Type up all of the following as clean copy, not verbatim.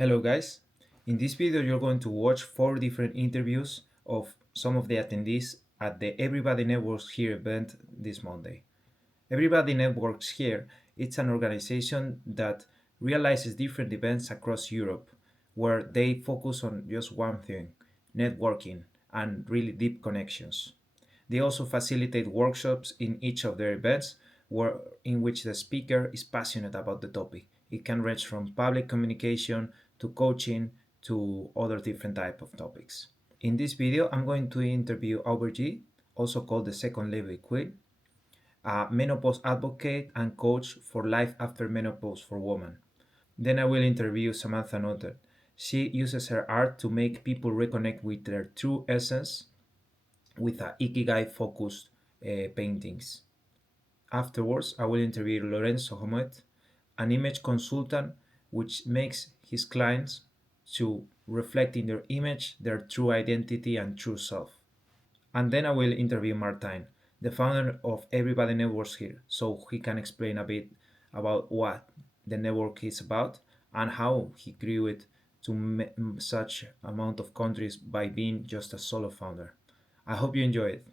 Hello guys, in this video you're going to watch 4 different interviews of some of the attendees at the Everybody Networks Here event this Monday. Everybody Networks Here, it's an organization that realizes different events across Europe where they focus on just one thing, networking and really deep connections. They also facilitate workshops in each of their events in which the speaker is passionate about the topic. It can range from public communication to coaching to other different type of topics. In this video, I'm going to interview Aubierge, also called the second level queen, a menopause advocate and coach for life after menopause for women. Then I will interview Samantha Noten. She uses her art to make people reconnect with their true essence with a ikigai focused paintings. Afterwards, I will interview Lorenzo Homoet, an image consultant which makes his clients to reflect in their image their true identity and true self. And then I will interview Martijn, the founder of Everybody Networks Here, so he can explain a bit about what the network is about and how he grew it to such amount of countries by being just a solo founder. I hope you enjoy it.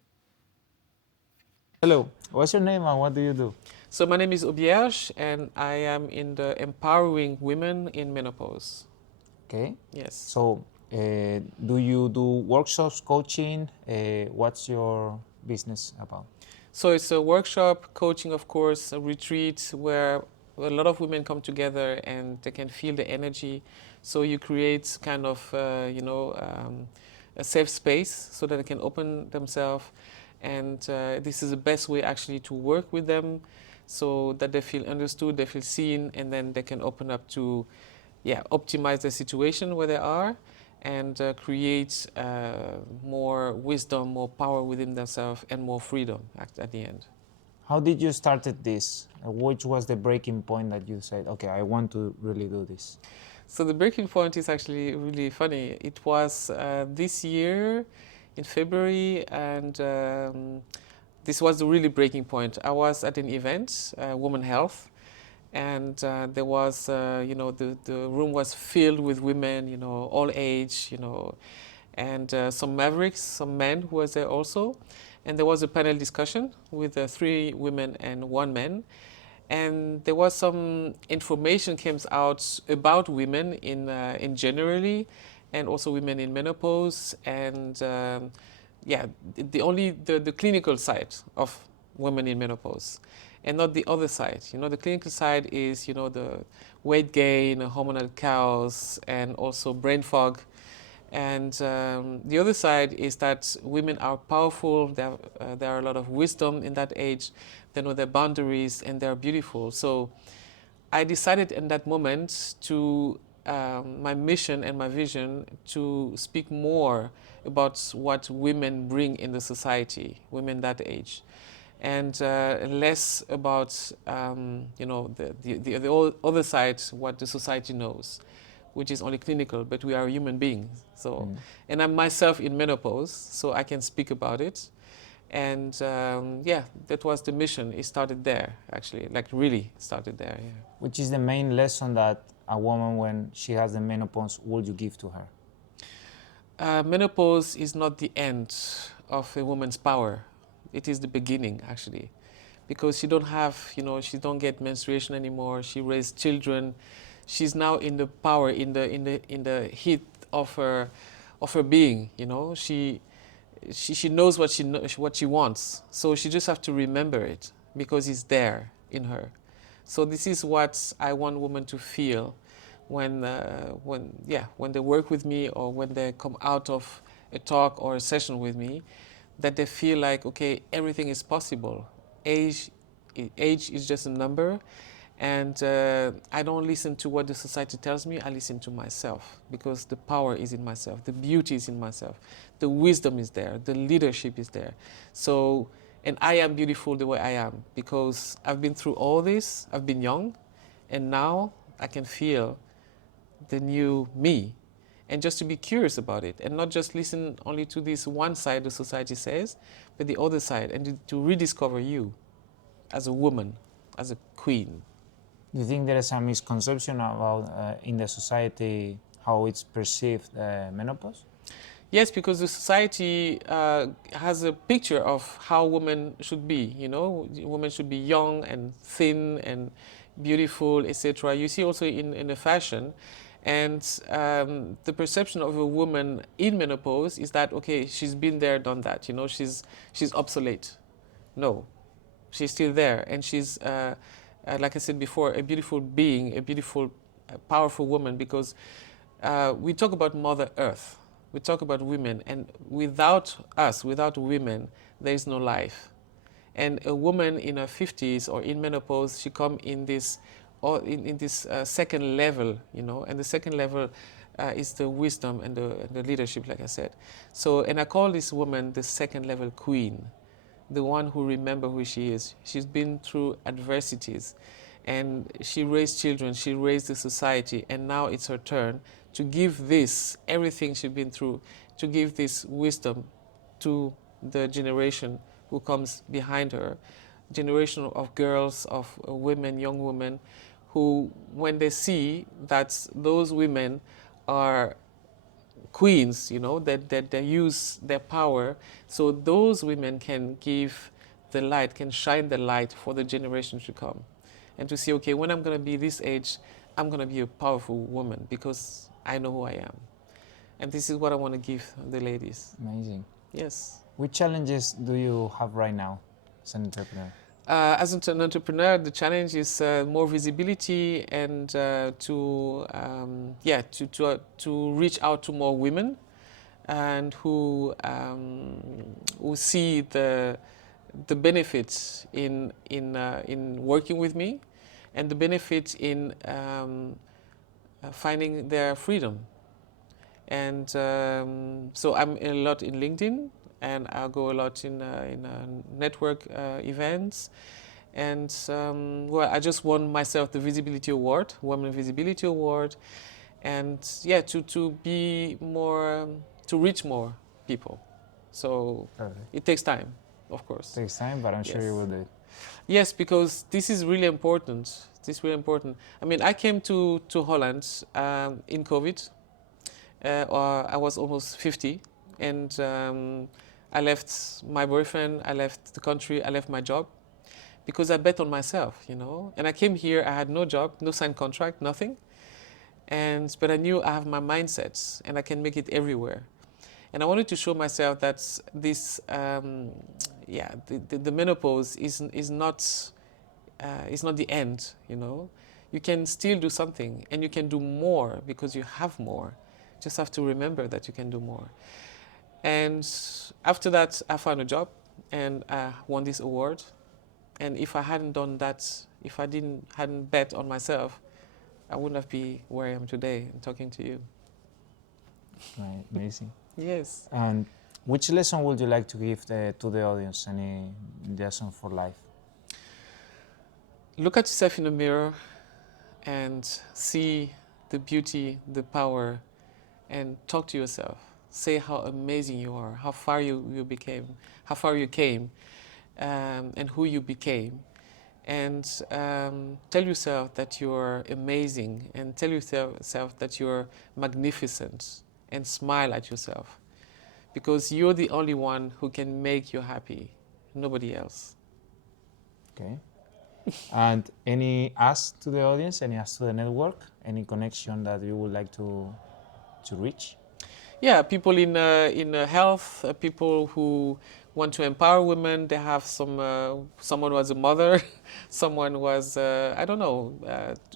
Hello, what's your name and what do you do? So my name is Aubierge and I am in the empowering women in menopause. Okay. Yes. So, do you do workshops, coaching? What's your business about? So it's a workshop, coaching, of course, a retreat where a lot of women come together and they can feel the energy. So you create kind of, a safe space so that they can open themselves. And this is the best way actually to work with them so that they feel understood, they feel seen, and then they can open up to, optimize the situation where they are and create more wisdom, more power within themselves, and more freedom at the end. How did you started this? Which was the breaking point that you said, okay, I want to really do this? So the breaking point is actually really funny. It was this year in February, and this was the really breaking point. I was at an event, Women Health, and there was, the room was filled with women, all age, and some mavericks, some men who was there also. And there was a panel discussion with 3 women and 1 man. And there was some information came out about women in generally, and also women in menopause, and the clinical side of women in menopause, and not the other side. The clinical side is the weight gain, hormonal chaos, and also brain fog. And the other side is that women are powerful. There are a lot of wisdom in that age. They know their boundaries and they're beautiful. So I decided in that moment to my mission and my vision to speak more about what women bring in the society, women that age, and less about the other side, what the society knows, which is only clinical, but we are human beings. So, and I'm myself in menopause, so I can speak about it. And that was the mission. It started there, actually, like really started there. Yeah. Which is the main lesson that a woman, when she has the menopause, would you give to her? Menopause is not the end of a woman's power. It is the beginning, actually, because she don't have, she don't get menstruation anymore. She raised children. She's now in the power, in the heat of her being. She knows what she wants. So she just have to remember it because it's there in her. So this is what I want women to feel when they work with me or when they come out of a talk or a session with me, that they feel like, okay, everything is possible. Age is just a number, and I don't listen to what the society tells me. I listen to myself because the power is in myself, the beauty is in myself, the wisdom is there, the leadership is there. So, and I am beautiful the way I am because I've been through all this. I've been young, and now I can feel the new me, and just to be curious about it and not just listen only to this one side the society says, but the other side, and to rediscover you as a woman, as a queen. Do you think there is a misconception about in the society how it's perceived menopause? Yes, because the society has a picture of how women should be. You know, women should be young and thin and beautiful, etc. You see also in the fashion, and the perception of a woman in menopause is that okay, she's been there, done that. You know, she's obsolete. No, she's still there, and she's like I said before, a beautiful being, a beautiful, powerful woman. Because we talk about Mother Earth, we talk about women, and without us, without women, there is no life. And a woman in her 50s or in menopause, she come in this, or in this second level, you know, and the second level is the wisdom and the leadership, like I said. So, and I call this woman the second level queen, the one who remember who she is. She's been through adversities, and she raised children, she raised the society, and now it's her turn to give this, everything she's been through, to give this wisdom to the generation who comes behind her, generation of girls, of women, young women, who, when they see that those women are queens, you know, that they use their power, so those women can give the light, can shine the light for the generation to come. And to see, okay, when I'm going to be this age, I'm going to be a powerful woman because I know who I am. And this is what I want to give the ladies. Amazing. Yes. Which challenges do you have right now as an entrepreneur? As an entrepreneur, the challenge is more visibility and to reach out to more women, and who see the benefits in working with me, and the benefits in finding their freedom. And so I'm a lot in LinkedIn, and I'll go a lot in network events. And well, I just won myself the Visibility Award, Women Visibility Award, and yeah, to be more, to reach more people. So Perfect. it takes time, of course. It takes time, but I'm sure you will do it. Yes, because this is really important. This is really important. I mean, I came to Holland in COVID. Or I was almost 50, and I left my boyfriend, I left the country, I left my job, because I bet on myself, you know. And I came here, I had no job, no signed contract, nothing. But I knew I have my mindset, and I can make it everywhere. And I wanted to show myself that this, the menopause is not the end, you know. You can still do something, and you can do more because you have more. Just have to remember that you can do more. And after that, I found a job, and I won this award. And if I hadn't done that, if I hadn't bet on myself, I wouldn't have been where I am today and talking to you. Right, amazing. Yes. And which lesson would you like to give to the audience? Any lesson for life? Look at yourself in the mirror and see the beauty, the power, and talk to yourself. Say how amazing you are, how far you became, how far you came, and who you became. And tell yourself that you're amazing, and tell yourself that you're magnificent, and smile at yourself. Because you're the only one who can make you happy, nobody else. Okay. And any ask to the audience, any ask to the network, any connection that you would like to reach? Yeah, people in health, people who want to empower women. They have someone was a mother, someone was I don't know,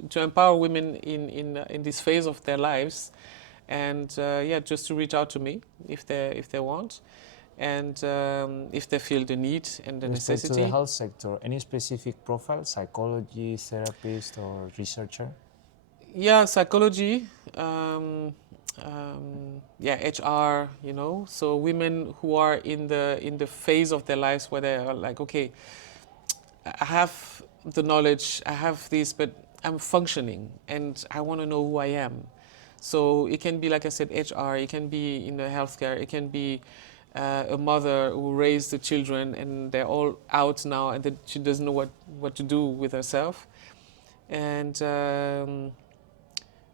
to empower women in this phase of their lives, and just to reach out to me if they want, and if they feel the need and the necessity. To the health sector, any specific profile, psychology, therapist, or researcher? Yeah, psychology. HR, you know, so women who are in the phase of their lives where they are like, okay, I have the knowledge, I have this, but I'm functioning and I want to know who I am. So it can be, like I said, HR, it can be in the healthcare, it can be a mother who raised the children and they're all out now and she doesn't know what to do with herself. And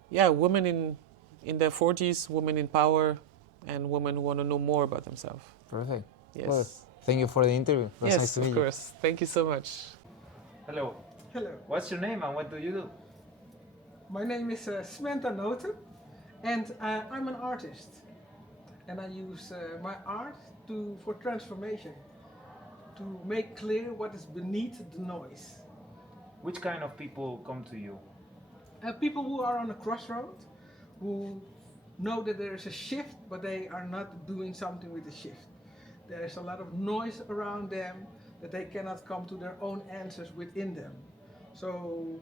yeah, women in their 40s, women in power, and women who want to know more about themselves. Perfect. Yes. Well, thank you for the interview. It was Yes, nice to meet of course. Thank you so much. Hello. Hello, What's your name and what do you do? my name is Samantha Noten, and I'm an artist. And I use my art for transformation, to make clear what is beneath the noise. Which kind of people come to you? People who are on a crossroad, who know that there is a shift, but they are not doing something with the shift. There is a lot of noise around them that they cannot come to their own answers within them. So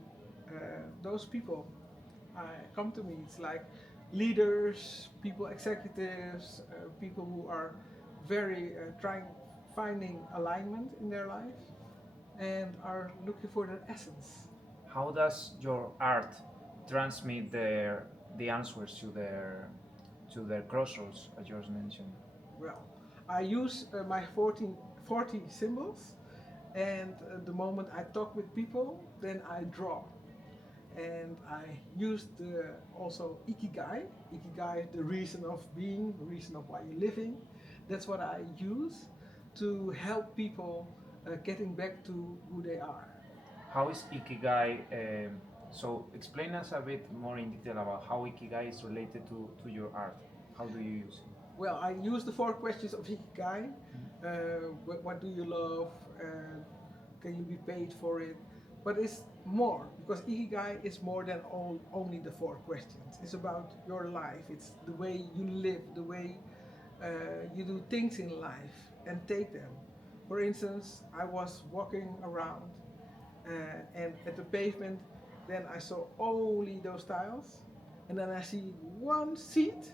those people come to me. It's like leaders, people, executives, people who are very finding alignment in their life and are looking for their essence. How does your art transmit the answers to their crossroads, as you just mentioned? Well, I use my 40 symbols, and the moment I talk with people, then I draw. And I used also ikigai. Ikigai is the reason of being, the reason of why you're living. That's what I use to help people getting back to who they are. How is ikigai? So explain us a bit more in detail about how ikigai is related to your art. How do you use it? Well, I use the 4 questions of ikigai. What do you love? Can you be paid for it? But it's more, because ikigai is more than only the 4 questions. It's about your life. It's the way you live, the way you do things in life and take them. For instance, I was walking around and at the pavement, then I saw only those tiles, and then I see one seed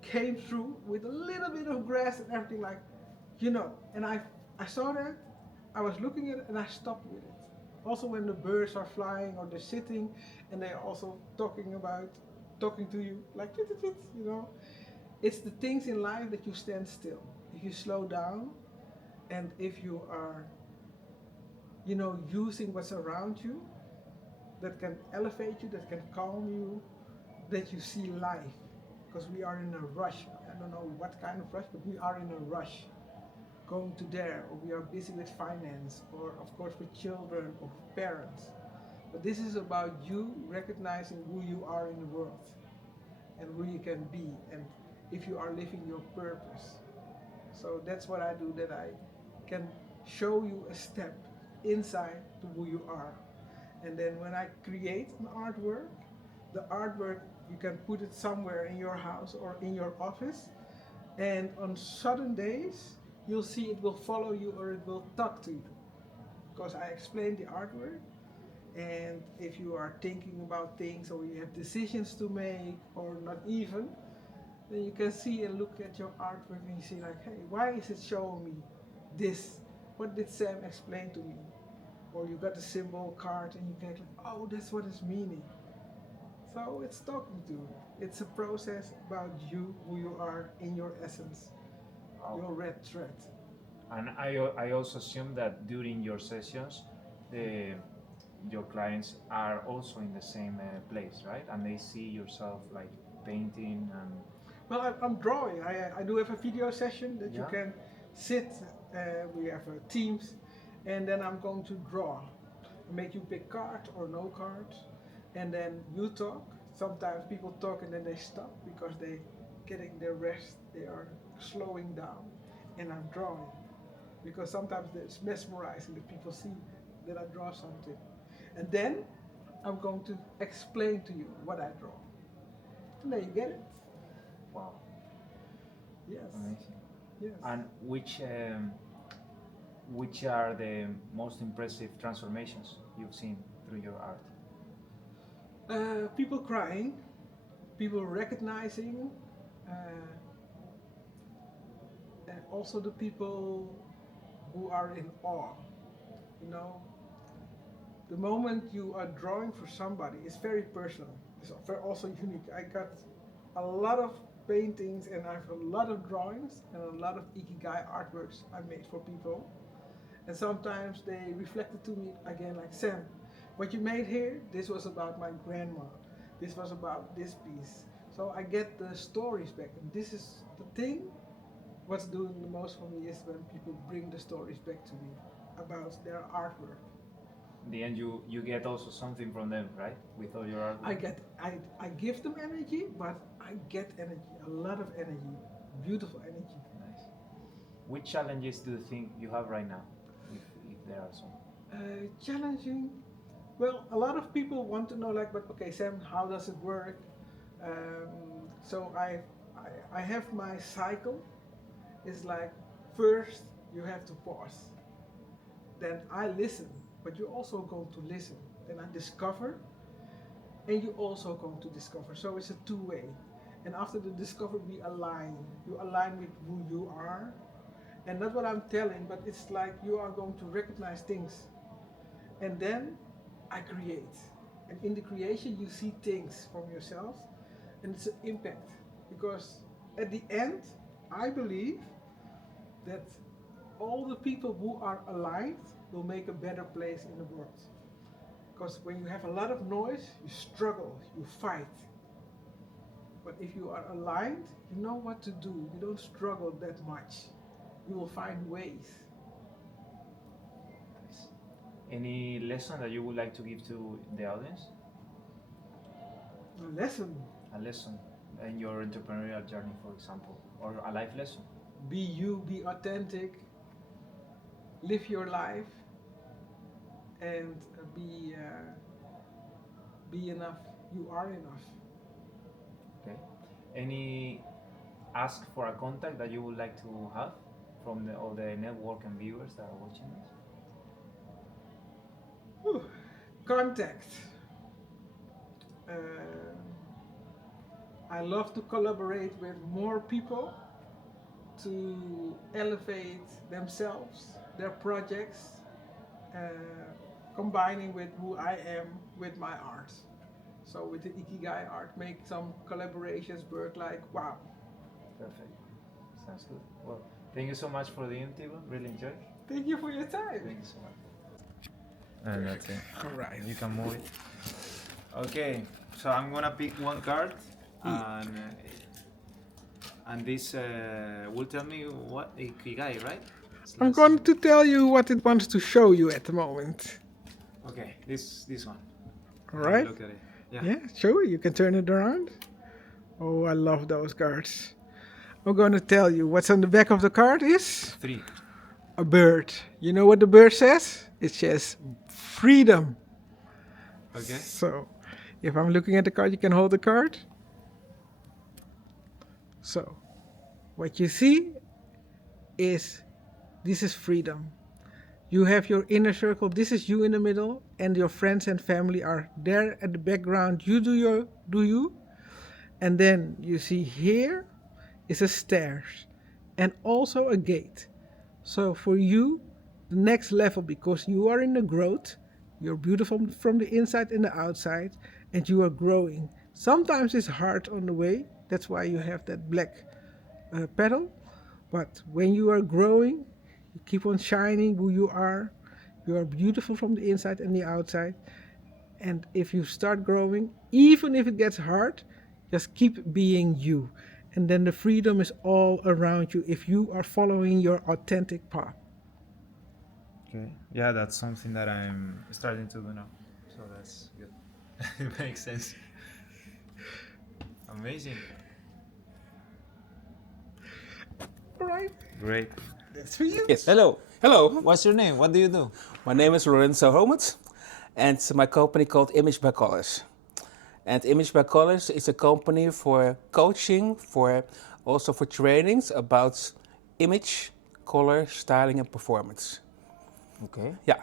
came through with a little bit of grass and everything, like, and I saw that, I was looking at it, and I stopped with it. Also, when the birds are flying or they're sitting and they're also talking to you, like, it's the things in life that you stand still. If you slow down, and if you are, using what's around you, that can elevate you, that can calm you, that you see life. Because we are in a rush. I don't know what kind of rush, but we are in a rush. Going to there, or we are busy with finance, or of course with children or parents. But this is about you recognizing who you are in the world and who you can be, and if you are living your purpose. So that's what I do, that I can show you a step inside to who you are. And then when I create an artwork, the artwork, you can put it somewhere in your house or in your office, and on sudden days you'll see it will follow you or it will talk to you, because I explained the artwork. And if you are thinking about things, or you have decisions to make, or not even, then you can see and look at your artwork and you see, like, hey, why is it showing me this? What did Sam explain to me? Or you got a symbol card and you can, oh, that's what it's meaning. So it's talking to you. It's a process about you, who you are in your essence, your red thread. And I also assume that during your sessions, your clients are also in the same place, right? And they see yourself like painting and. Well, I'm drawing. I do have a video session that you Yeah. can sit. We have Teams, and then I'm going to draw. Make you pick card or no card, and then you talk. Sometimes people talk and then they stop because they getting their rest. They are slowing down, and I'm drawing, because sometimes it's mesmerizing that people see that I draw something, and then I'm going to explain to you what I draw, and then you get it. Wow. Yes. Amazing. Yes. And which are the most impressive transformations you've seen through your art? People crying, people recognizing, and also the people who are in awe. You know, the moment you are drawing for somebody, it's very personal. It's also unique. I got a lot of paintings and I have a lot of drawings and a lot of ikigai artworks I made for people. And sometimes they reflected to me again, like, Sam, what you made here, this was about my grandma. This was about this piece. So I get the stories back. And this is the thing, what's doing the most for me is when people bring the stories back to me about their artwork. In the end, you get also something from them, right? With all your art. I give them energy, but I get energy, a lot of energy, beautiful energy. Nice. Which challenges do you think you have right now, if there are some? Challenging. Well, a lot of people want to know, like, but okay, Sam, how does it work? So I have my cycle. It's like first you have to pause, then I listen, but you're also going to listen. Then I discover, and you also going to discover. So it's a two-way. And after the discovery, we align. You align with who you are, and not what I'm telling, but it's like you are going to recognize things, and then I create. And in the creation, you see things from yourself, and it's an impact. Because at the end, I believe that all the people who are aligned will make a better place in the world. Because when you have a lot of noise, you struggle, you fight. But if you are aligned, you know what to do. You don't struggle that much. You will find ways. Any lesson that you would like to give to the audience? A lesson. A lesson in your entrepreneurial journey, for example, or a life lesson. Be you, be authentic, live your life, and be enough. You are enough. Okay. Any ask for a contact that you would like to have from all the network and viewers that are watching this? Contact. I love to collaborate with more people to elevate themselves, their projects, combining with who I am with my art. So with the ikigai art, make some collaborations work like wow. Perfect. Sounds good. Well, thank you so much for the interview. Really enjoyed. Thank you for your time. Thank you so much. And that's it. All right. You can move it. Okay, so I'm gonna pick one card, and this will tell me what ikigai, right? So I'm let's going see. to tell you what it wants to show you at the moment. Okay, this one. All Have a right. look at it. Yeah. Yeah, sure. You can turn it around. Oh, I love those cards. I'm going to tell you what's on the back of the card is 3. a bird. You know what the bird says? It says freedom. Okay. So, if I'm looking at the card, you can hold the card. So, what you see is this is freedom. You have your inner circle. This is you in the middle, and your friends and family are there at the background. You do you, and then you see here is a stairs, and also a gate. So for you, the next level, because you are in the growth, you're beautiful from the inside and the outside, and you are growing. Sometimes it's hard on the way. That's why you have that black pedal. But when you are growing, you keep on shining who you are. You are beautiful from the inside and the outside. And if you start growing, even if it gets hard, just keep being you. And then the freedom is all around you if you are following your authentic path. Okay. Yeah, that's something that I'm starting to do now. So that's good. It makes sense. Amazing. All right, Great. that's for you. Yes. Hello. Hello. What's your name? What do you do? My name is Lorenzo Homoet, and my company called Image by Colors. And Image by Colors is a company for coaching, also for trainings about image, color, styling, and performance. Okay. Yeah.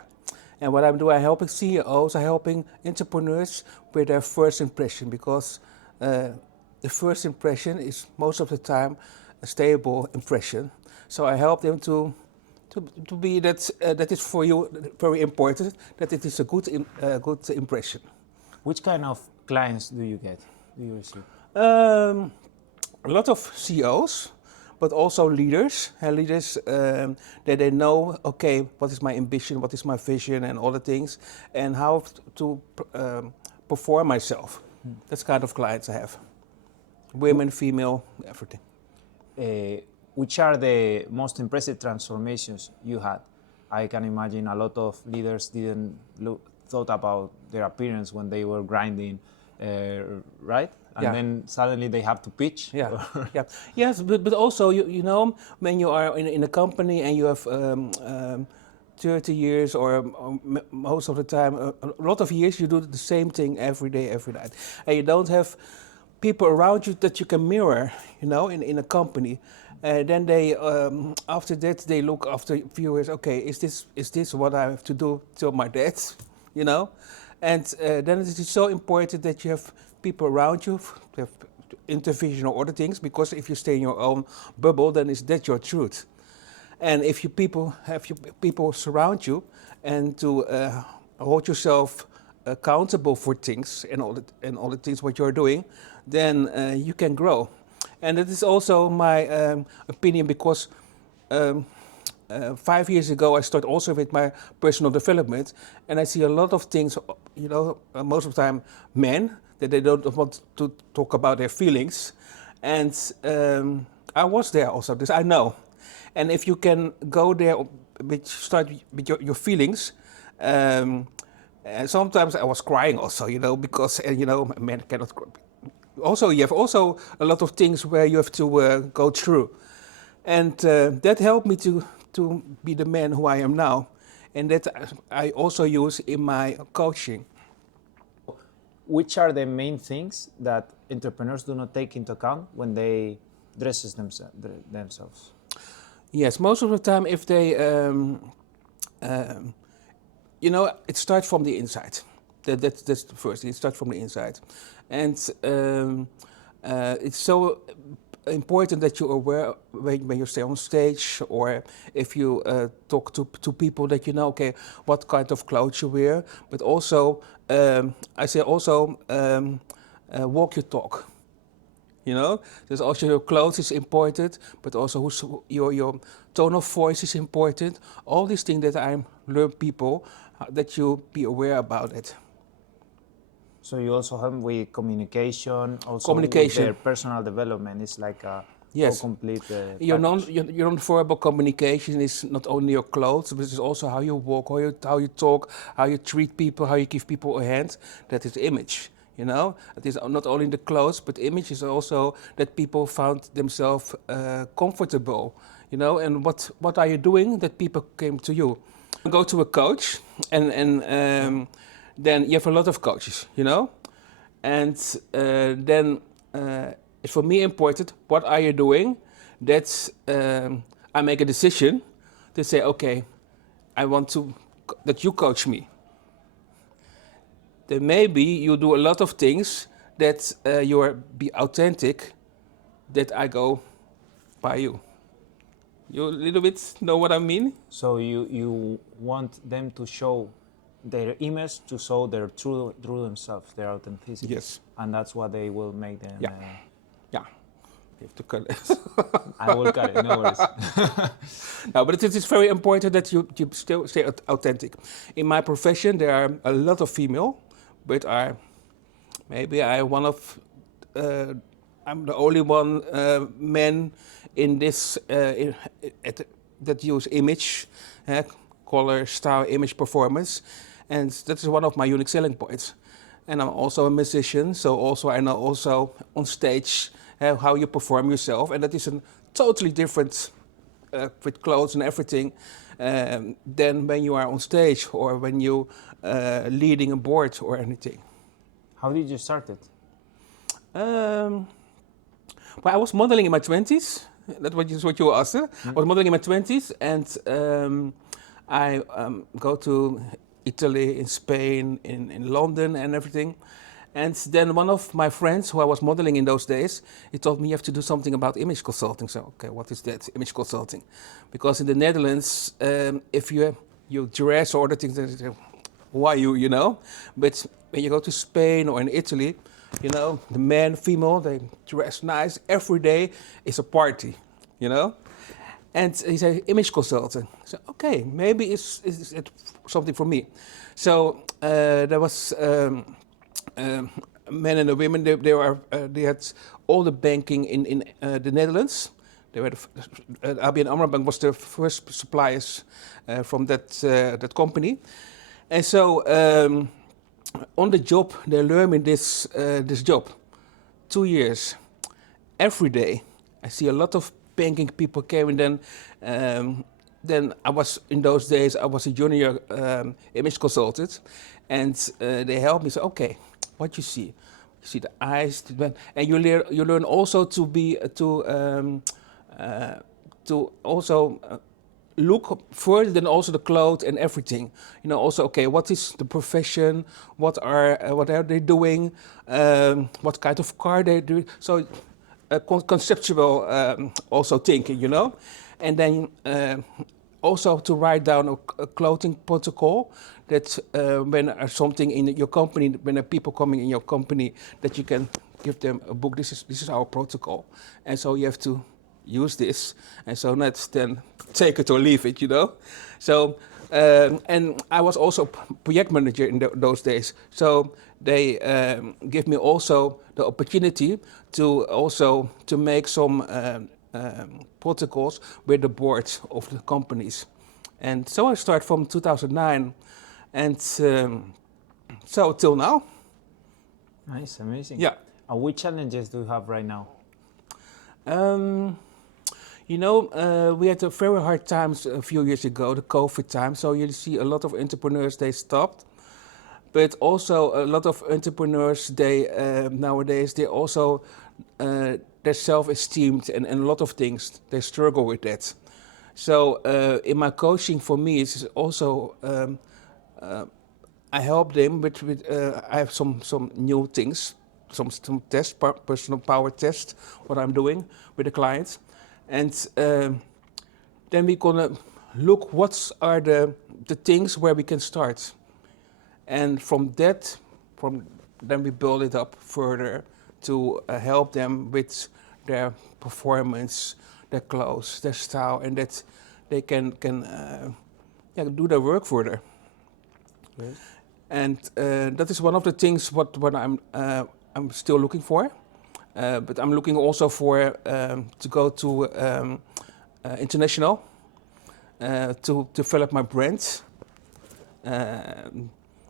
And what I'm doing, I'm helping CEOs, I'm helping entrepreneurs with their first impression, because the first impression is most of the time a stable impression. So I help them to be that is for you very important, that it is a good impression. Which kind of clients do you get? Do you receive? A lot of CEOs, but also leaders. Leaders that they know, okay, what is my ambition, what is my vision, and all the things, and how to perform myself. That's kind of clients I have. Women, female, everything. Which are the most impressive transformations you had? I can imagine a lot of leaders didn't thought about their appearance when they were grinding, right? And then suddenly they have to pitch. Yeah, yeah, yes, but also you know, when you are in a company and you have 30 years or most of the time, a lot of years, you do the same thing every day, every night, and you don't have people around you that you can mirror, you know, in a company. Then they, after that, they look after a few years. Okay, is this what I have to do till my death, you know? And then it is so important that you have people around you to have intervision or other things, because if you stay in your own bubble, then is that your truth? And if you people surround you and to hold yourself accountable for things and all the things what you're doing, then you can grow. And that is also my opinion, because 5 years ago I started also with my personal development, and I see a lot of things, you know, most of the time men, that they don't want to talk about their feelings. And I was there also, this I know. And if you can go there, start with your feelings, and sometimes I was crying also, you know, because, you know, men cannot cry. Also, you have also a lot of things where you have to go through. And that helped me to be the man who I am now. And that I also use in my coaching. Which are the main things that entrepreneurs do not take into account when they dress themselves? Yes, most of the time, if they, you know, it starts from the inside. That's the first thing. It starts from the inside. And it's so important that you're aware when you stay on stage, or if you talk to people, that you know, okay, what kind of clothes you wear. But also, I say also, walk your talk. You know, there's also your clothes is important, but also your tone of voice is important. All these things that I learn people, that you be aware about it. So you also help with communication, also Communication. with their personal development. It's like a Yes. complete Your package. non-verbal communication is not only your clothes, but it's also how you walk, how you talk, how you treat people, how you give people a hand. That is image, you know. It is not only the clothes, but image is also that people found themselves comfortable, you know. And what are you doing that people came to you? Go to a coach, and then you have a lot of coaches, you know. And then it's for me important, what are you doing? That's, I make a decision to say, okay, I want that you coach me. Then maybe you do a lot of things that be authentic, that I go by you. You a little bit know what I mean? So you want them to show their image, to show their true themselves, their authenticity. Yes. And that's what they will make them. Yeah. Yeah. You have to cut it. I will cut it, no worries. No, but it is very important that you still stay authentic. In my profession, there are a lot of female, but maybe I'm the only one man in this that use image, color, style, image, performance, and that is one of my unique selling points. And I'm also a musician, so also I know also on stage how you perform yourself, and that is a totally different with clothes and everything than when you are on stage or when you leading a board or anything. How did you start it? Well, I was modeling in my 20s. That's what you asked. I was modeling in my 20s, and I go to Italy, in Spain, in London and everything. And then one of my friends who I was modeling in those days, he told me you have to do something about image consulting. So, okay, what is that, image consulting? Because in the Netherlands, if you dress or other things, who are you, you know? But when you go to Spain or in Italy, you know, the man, female, they dress nice. Every day is a party, you know. And he said, image consultant. So, okay, maybe it's it something for me. So there was men and a women. They had all the banking in the Netherlands. They were ABN AMRO Bank was the first suppliers from that company. And so on the job, they learn in this job, 2 years, every day. I see a lot of banking people came, and then I was in those days I was a junior image consultant, and they helped me say, okay, what you see the eyes, and you learn also to be to also look further than also the clothes and everything. You know, also, okay, what is the profession? What are they doing? What kind of car they do? So, conceptual also thinking, you know, and then also to write down a clothing protocol that when something in your company, when there are people coming in your company, that you can give them a book. This is our protocol, and so you have to use this, and so not then take it or leave it, you know. So and I was also project manager in those days, so they give me also the opportunity to also to make some protocols with the board of the companies, and so I start from 2009, and so till now. Nice, amazing. Yeah. And which challenges do you have right now? You know, we had a very hard times a few years ago, the COVID time. So you see a lot of entrepreneurs, they stopped. But also a lot of entrepreneurs, they nowadays, they also, their self-esteem and a lot of things, they struggle with that. So in my coaching for me, it's also, I help them with I have some new things, some tests, personal power test, what I'm doing with the clients. And then we're gonna look what are the things where we can start. And from then we build it up further to help them with their performance, their clothes, their style, and that they can do their work further. Yes. And that is one of the things what I'm still looking for. But I'm looking also for to go to international to develop my brand.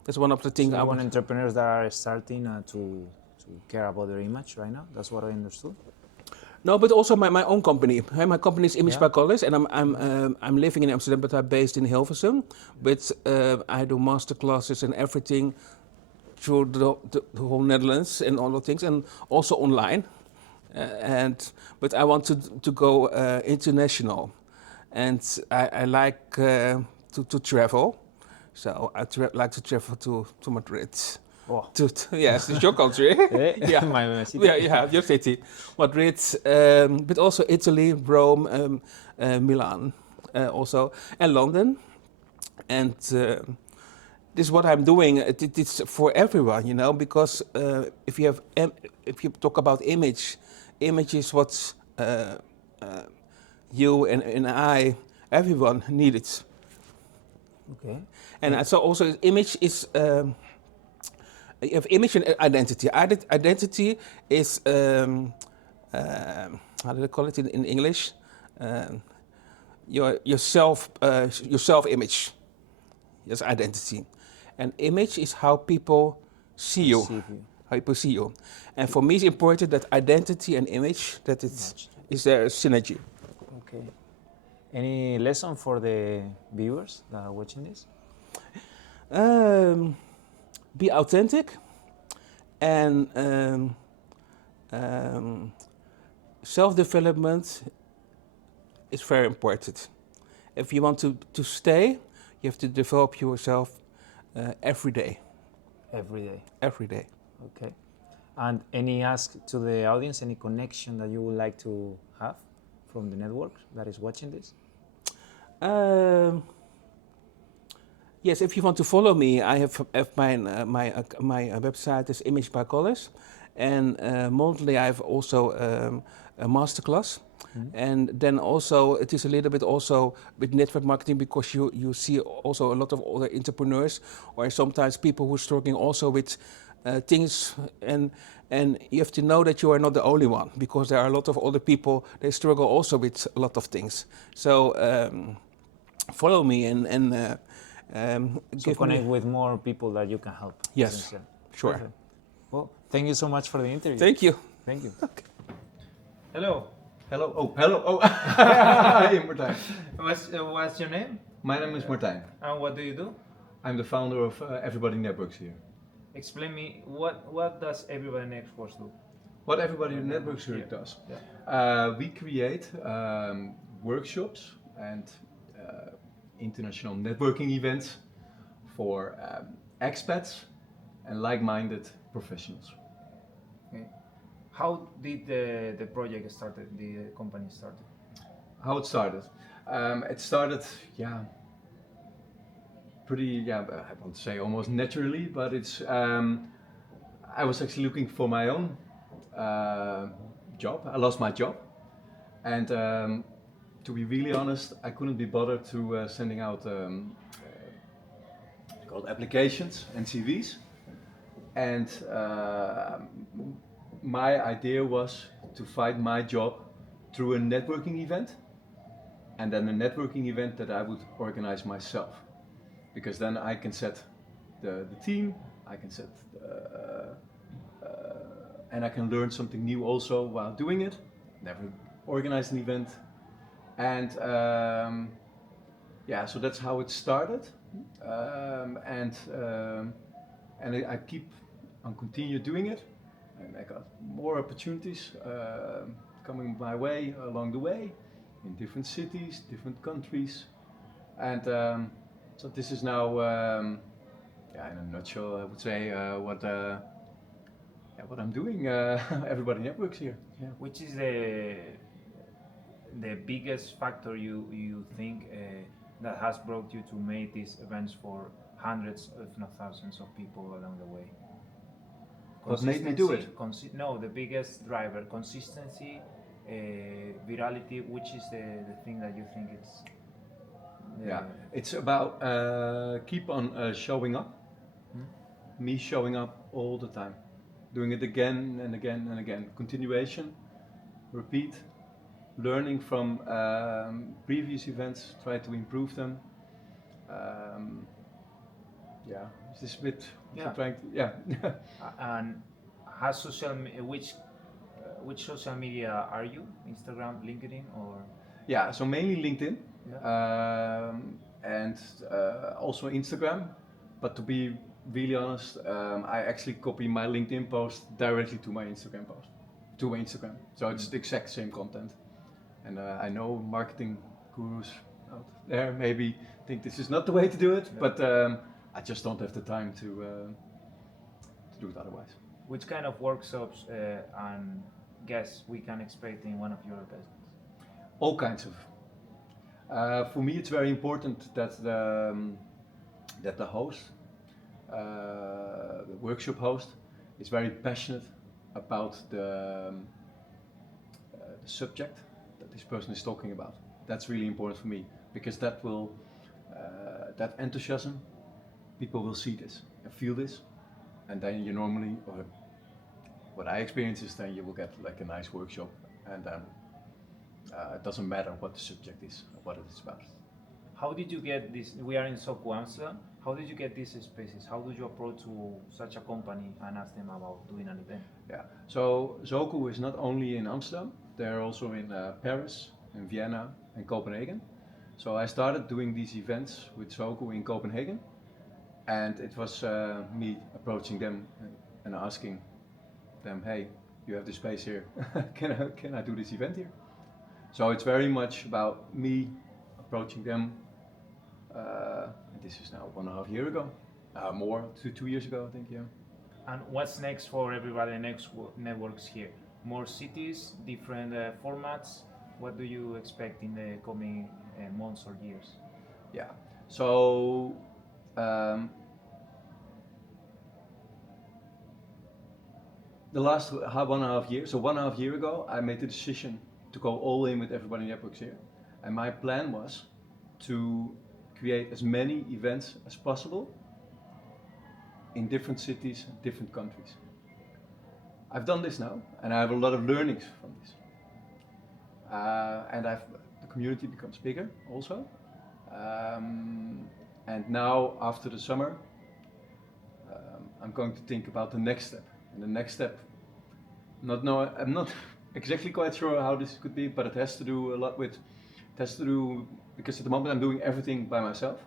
That's one of the things So I you want want. entrepreneurs that are starting to care about their image right now. That's what I understood. No, but also my own company. My company is Image Yeah. by Colors, and I'm living in Amsterdam, but I'm based in Hilversum. But I do master classes and everything through the whole Netherlands and all the things, and also online. But I want to go international, and I like to travel. So I like to travel to Madrid. Oh. Yes, it's your country. Yeah. My city. Yeah, your city, Madrid, but also Italy, Rome, Milan, also, and London. And this is what I'm doing. It's for everyone, you know, because if you talk about image is what you and I, everyone need it. Okay. And so also image is. You have image and identity. Identity is how do they call it in English? Your self image. That's identity, and image is how people see you, Perceive you. how people see you. And for me, it's important that identity and image that is there a synergy. Okay. Any lesson for the viewers that are watching this? Be authentic, and self-development is very important. If you want to stay, you have to develop yourself every day. Every day. Every day. Okay. And any ask to the audience, any connection that you would like to have from the network that is watching this? Yes, if you want to follow me, I have my website is Image by Colors, and monthly I have also a masterclass And then also it is a little bit also with network marketing, because you see also a lot of other entrepreneurs or sometimes people who are struggling also with things, and you have to know that you are not the only one, because there are a lot of other people, they struggle also with a lot of things. So follow me and So give connect me. with more people that you can help. Yes, essentially. sure. Perfect. Well, thank you so much for the interview. Thank you. Thank you. Hello. Hello. Oh, hello. Oh, hi, Martijn. What's your name? My name is Martijn. And what do you do? I'm the founder of Everybody Networks Here. Explain me what does Everybody Networks do? What Everybody Networks Here does. We create workshops and international networking events for expats and like-minded professionals. Okay. How did the project started? The company started? How it started? It started, pretty, I want to say almost naturally, but it's, I was actually looking for my own job. I lost my job, and to be really honest, I couldn't be bothered to sending out called applications and CVs, and my idea was to find my job through a networking event, and then a networking event that I would organize myself, because then I can set the team, I can set and I can learn something new also while doing it. Never organized an event, and so that's how it started, and I keep on continue doing it, and I got more opportunities coming my way along the way in different cities, different countries, and so this is now, in a nutshell, I would say what I'm doing. Everybody Networks here. Yeah. Which is the biggest factor you think that has brought you to make these events for hundreds, if not thousands, of people along the way? What made me do it? No, the biggest driver: consistency, virality. Which is the thing that you think it's? It's about keep on showing up. Me showing up all the time, doing it again and again and again. Continuation, repeat, learning from previous events, try to improve them. Is this a bit? Trying to, And has which social media are you? Instagram, LinkedIn, or? Yeah, so mainly LinkedIn, Yeah. and also Instagram. But to be really honest, I actually copy my LinkedIn post directly to my Instagram post, to my Instagram. So it's the exact same content. And I know marketing gurus out there maybe think this is not the way to do it, but I just don't have the time to do it otherwise. Which kind of workshops and guests we can expect in one of your events? All kinds of. For me, it's very important that the host, the workshop host, is very passionate about the subject that this person is talking about. That's really important for me, because that will, that enthusiasm, people will see this and feel this, and then you normally, or what I experience is then you will get like a nice workshop, and then it doesn't matter what the subject is or what it is about. How did you get this? We are in Soku, Amsterdam. How did you get these spaces? How did you approach to such a company and ask them about doing an event? Yeah, so Zoku is not only in Amsterdam, they're also in Paris, in Vienna, and Copenhagen. So I started doing these events with Zoku in Copenhagen, and it was me approaching them and asking them, hey, you have this space here, can I do this event here? So it's very much about me approaching them. This is now 1.5 years ago, more, 2 years ago, I think, yeah. And what's next for Everybody Networks Here? More cities, different formats? What do you expect in the coming months or years? Yeah, so the last 1.5 years, so 1.5 years ago, I made the decision to go all in with Everybody Networks Here. And my plan was to create as many events as possible in different cities, different countries. I've done this now, and I have a lot of learnings from this. And the community becomes bigger also. And now, after the summer, I'm going to think about the next step. And the next step, I'm not exactly quite sure how this could be, but it has to do a lot with, because at the moment I'm doing everything by myself.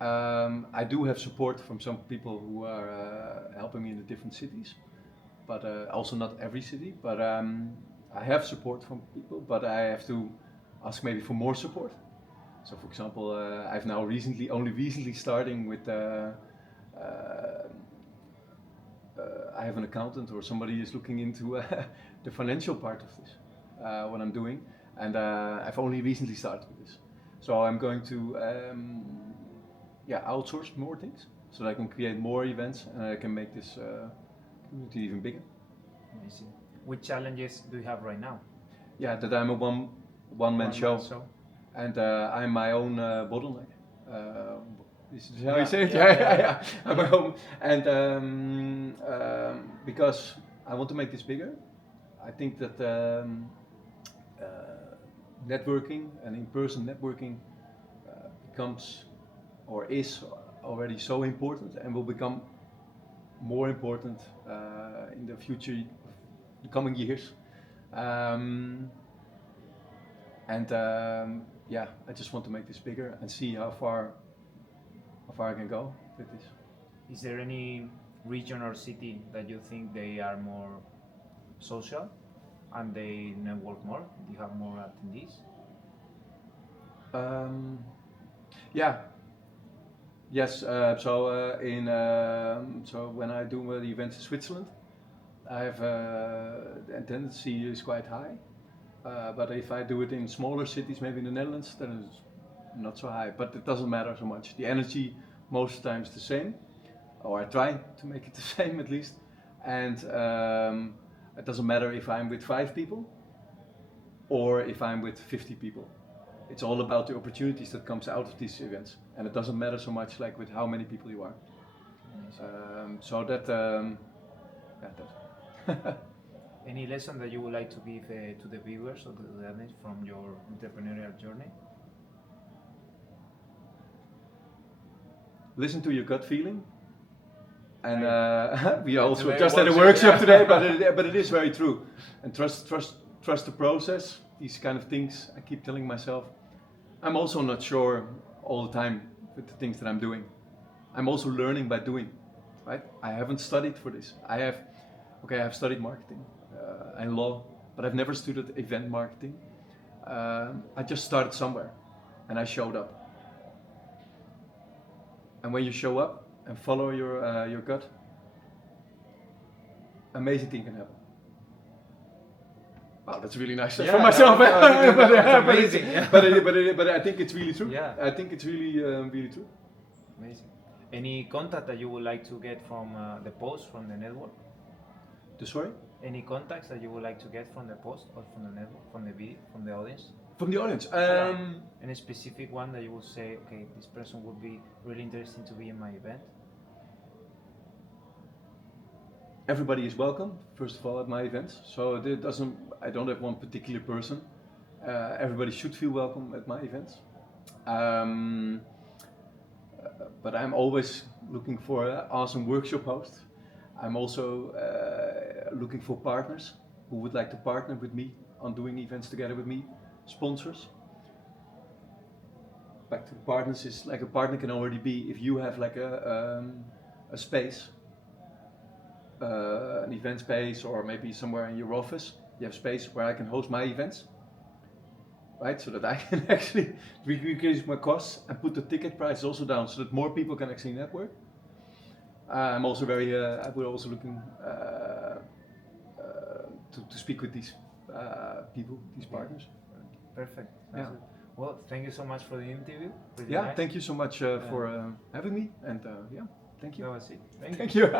I do have support from some people who are helping me in the different cities, but also not every city, but I have support from people, but I have to ask maybe for more support. So for example, I've now recently starting with I have an accountant or somebody is looking into the financial part of this, what I'm doing, and I've only recently started with this. So I'm going to outsource more things so that I can create more events and I can make this community even bigger. Amazing. Which challenges do you have right now? Yeah, that I'm a one-man show. And I'm my own bottleneck. Is this how you say it? Yeah. I'm my own. And because I want to make this bigger, I think that networking and in-person networking becomes or is already so important and will become more important in the future, the coming years. I just want to make this bigger and see how far I can go with this. Is there any region or city that you think they are more social and they network more? Do you have more attendees? Yes. So when I do the events in Switzerland, I have the tendency is quite high. But if I do it in smaller cities, maybe in the Netherlands, then it's not so high. But it doesn't matter so much. The energy most times the same, or I try to make it the same at least. And it doesn't matter if I'm with 5 people or if I'm with 50 people. It's all about the opportunities that comes out of these events, and it doesn't matter so much like with how many people you are. Any lesson that you would like to give to the viewers or to the audience from your entrepreneurial journey? Listen to your gut feeling. And we also just had a workshop today, but it is very true. And trust the process. These kind of things I keep telling myself. I'm also not sure all the time with the things that I'm doing. I'm also learning by doing. Right? I haven't studied for this. I have studied marketing and law, but I've never studied event marketing. I just started somewhere, and I showed up. And when you show up and follow your gut, amazing thing can happen. Wow, that's really nice for myself. Amazing. But I think it's really true. Yeah. I think it's really really true. Amazing. Any contact that you would like to get from the post from the network? Sorry? Any contacts that you would like to get from the post or from the network, from the video, from the audience? From the audience? Any specific one that you would say, okay, this person would be really interesting to be in my event? Everybody is welcome, first of all, at my events. So I don't have one particular person. Everybody should feel welcome at my events. But I'm always looking for awesome workshop hosts. I'm also looking for partners who would like to partner with me on doing events together with me, sponsors. Back to the partners, is like a partner can already be if you have like a space, an event space, or maybe somewhere in your office, you have space where I can host my events, right? So that I can actually reduce my costs and put the ticket price also down so that more people can actually network. I'm also we're also looking to speak with these people, these partners. Perfect. Yeah. Well, thank you so much for the interview. Really yeah, nice. thank you so much for having me, and thank you. That was it. Thank you.